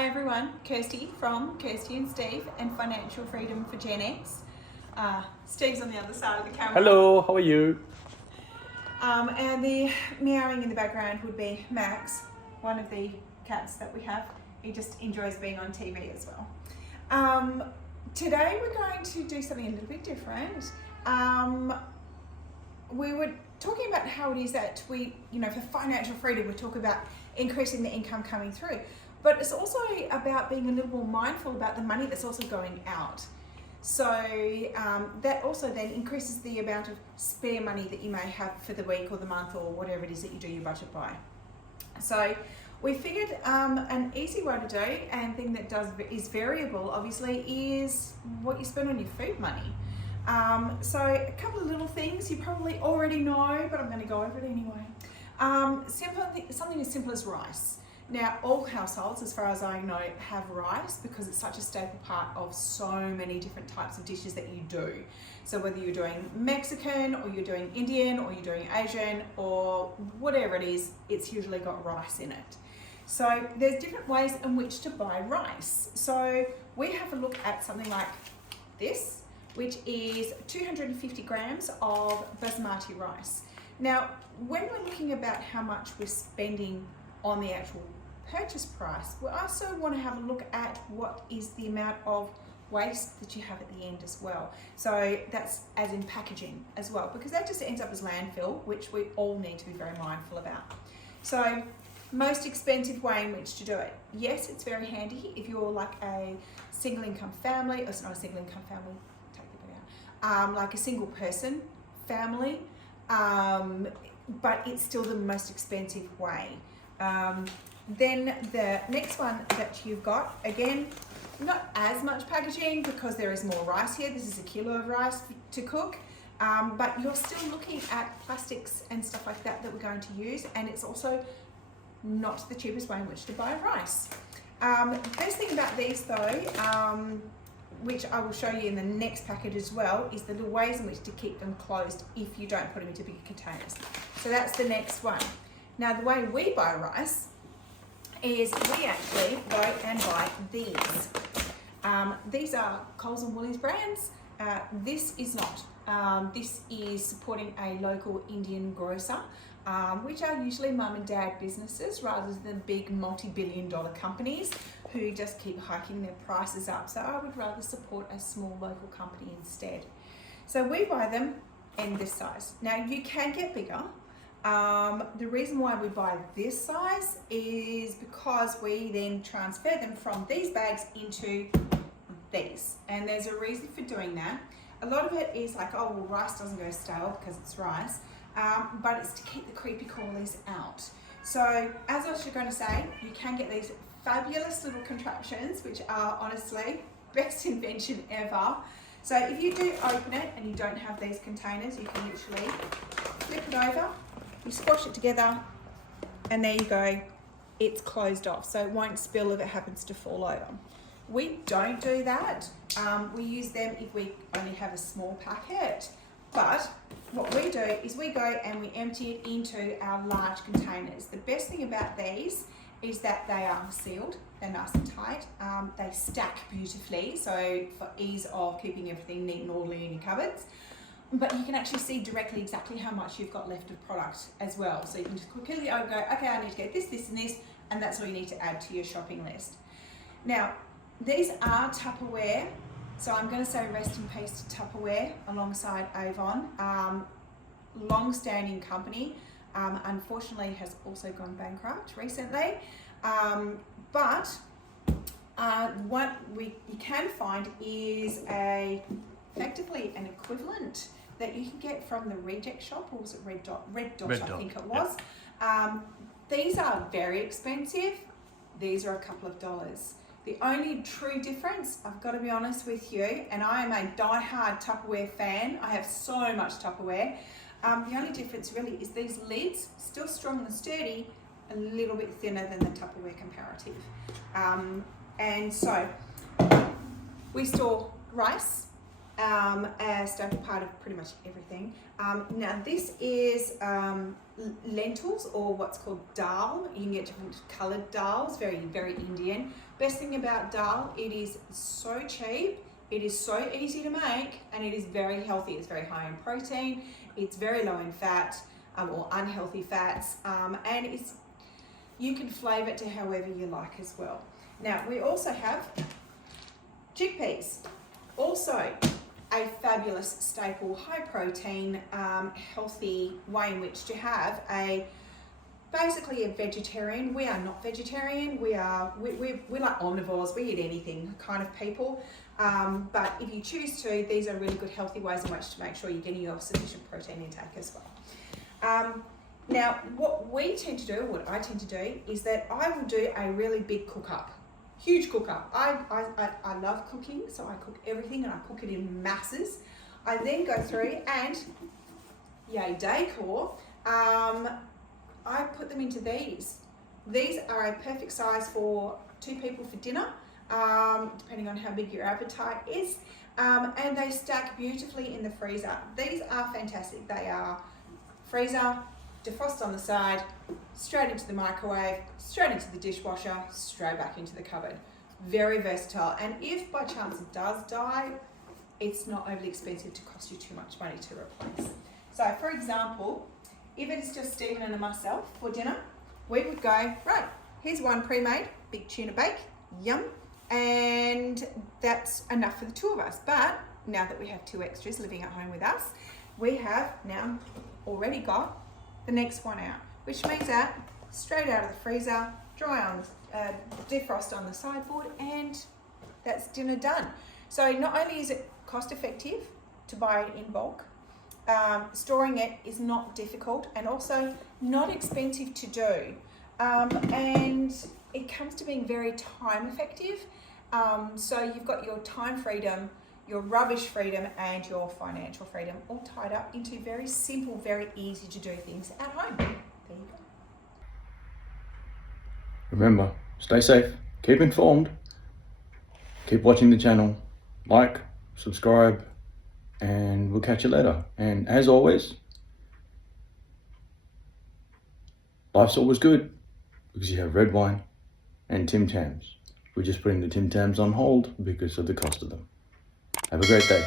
Hi everyone, Kirsty from Kirsty and Steve and Financial Freedom for Gen X. Steve's on the other side of the camera. Hello, how are you? And the meowing in the background would be Max, one of the cats that we have. He just enjoys being on TV as well. Today we're going to do something a little bit different. We were talking about how it is that we, for financial freedom, we talk about increasing the income coming through. But it's also about being a little more mindful about the money that's also going out. So that also then increases the amount of spare money that you may have for the week or the month or whatever it is that you do your budget by. So we figured an easy way to do and thing that is variable, obviously, is what you spend on your food money. So a couple of little things you probably already know, but I'm going to go over it anyway. Something as simple as rice. Now, all households, as far as I know, have rice because it's such a staple part of so many different types of dishes that you do. So whether you're doing Mexican or you're doing Indian or you're doing Asian or whatever it is, it's usually got rice in it. So there's different ways in which to buy rice. So we have a look at something like this, which is 250 grams of basmati rice. Now, when we're looking about how much we're spending on the actual purchase price, we also want to have a look at what is the amount of waste that you have at the end as well. So that's as in packaging as well, because that just ends up as landfill, which we all need to be very mindful about. So most expensive way in which to do it. Yes, it's very handy if you're like a single income family, or it's not a single income family, take the bit out, like a single person family, but it's still the most expensive way. Then the next one that you've got, again, not as much packaging because there is more rice here. This is a kilo of rice to cook, but you're still looking at plastics and stuff like that that we're going to use, and it's also not the cheapest way in which to buy rice. Best thing about these though, which I will show you in the next packet as well, is the little ways in which to keep them closed if you don't put them into bigger containers. So that's the next one. Now, the way we buy rice is we actually go and buy these. These are Coles and Woolies brands. This is not. This is supporting a local Indian grocer, which are usually mum and dad businesses rather than big multi-billion-dollar companies who just keep hiking their prices up. So I would rather support a small local company instead. So we buy them in this size. Now, you can get bigger. The reason why we buy this size is because we then transfer them from these bags into these, and there's a reason for doing that. A lot of it is like, oh well, rice doesn't go stale because it's rice, but it's to keep the creepy crawlies out. So as I was going to say, you can get these fabulous little contraptions, which are honestly best invention ever. So if you do open it and you don't have these containers, you can literally flip it over, you squash it together, and there you go, it's closed off, so it won't spill if it happens to fall over. We don't do that. We use them if we only have a small packet, but what we do is we go and we empty it into our large containers. The best thing about these is that they are sealed, they're nice and tight, they stack beautifully, so for ease of keeping everything neat and orderly in your cupboards. But you can actually see directly exactly how much you've got left of product as well. So you can just quickly go, okay, I need to get this, this and this, and that's all you need to add to your shopping list. Now, these are Tupperware, so I'm going to say rest in peace to Tupperware alongside Avon. Long-standing company, unfortunately has also gone bankrupt recently, but what you can find is effectively an equivalent that you can get from the Reject Shop, or was it Red Dot? Red Dot, I think it was. Yep. These are very expensive. These are a couple of dollars. The only true difference, I've got to be honest with you, and I am a die-hard Tupperware fan. I have so much Tupperware. The only difference really is these lids, still strong and sturdy, a little bit thinner than the Tupperware comparative. And so we store rice a staple part of pretty much everything. Now this is lentils, or what's called dal. You can get different coloured dals, very, very Indian. Best thing about dal, it is so cheap, it is so easy to make, and it is very healthy. It's very high in protein, it's very low in fat, or unhealthy fats, and you can flavour it to however you like as well. Now we also have chickpeas, also a fabulous staple, high protein, healthy way in which to have basically a vegetarian. We are not vegetarian, we're like omnivores, we eat anything kind of people. But if you choose to, these are really good healthy ways in which to make sure you're getting your sufficient protein intake as well. Now what we tend to do, what I tend to do, is that I will do a really big cook up. Huge cook up. I love cooking, so I cook everything and I cook it in masses. I then go through and, yay decor, I put them into these. These are a perfect size for 2 people for dinner, depending on how big your appetite is. And they stack beautifully in the freezer. These are fantastic. They are freezer, defrost on the side, straight into the microwave, straight into the dishwasher, straight back into the cupboard. Very versatile, and if by chance it does die, it's not overly expensive to cost you too much money to replace. So for example, if it's just Stephen and myself for dinner, we would go, right, here's one pre-made, big tuna bake, yum, and that's enough for the 2 of us. But now that we have 2 extras living at home with us, we have now already got the next one out, which means that straight out of the freezer, dry on, defrost on the sideboard, and that's dinner done. So not only is it cost effective to buy it in bulk, storing it is not difficult and also not expensive to do, and it comes to being very time effective. So you've got your time freedom, your rubbish freedom, and your financial freedom all tied up into very simple, very easy to do things at home. There you go. Remember, stay safe, keep informed, keep watching the channel, like, subscribe, and we'll catch you later. And as always, life's always good because you have red wine and Tim Tams. We're just putting the Tim Tams on hold because of the cost of them. Have a great day.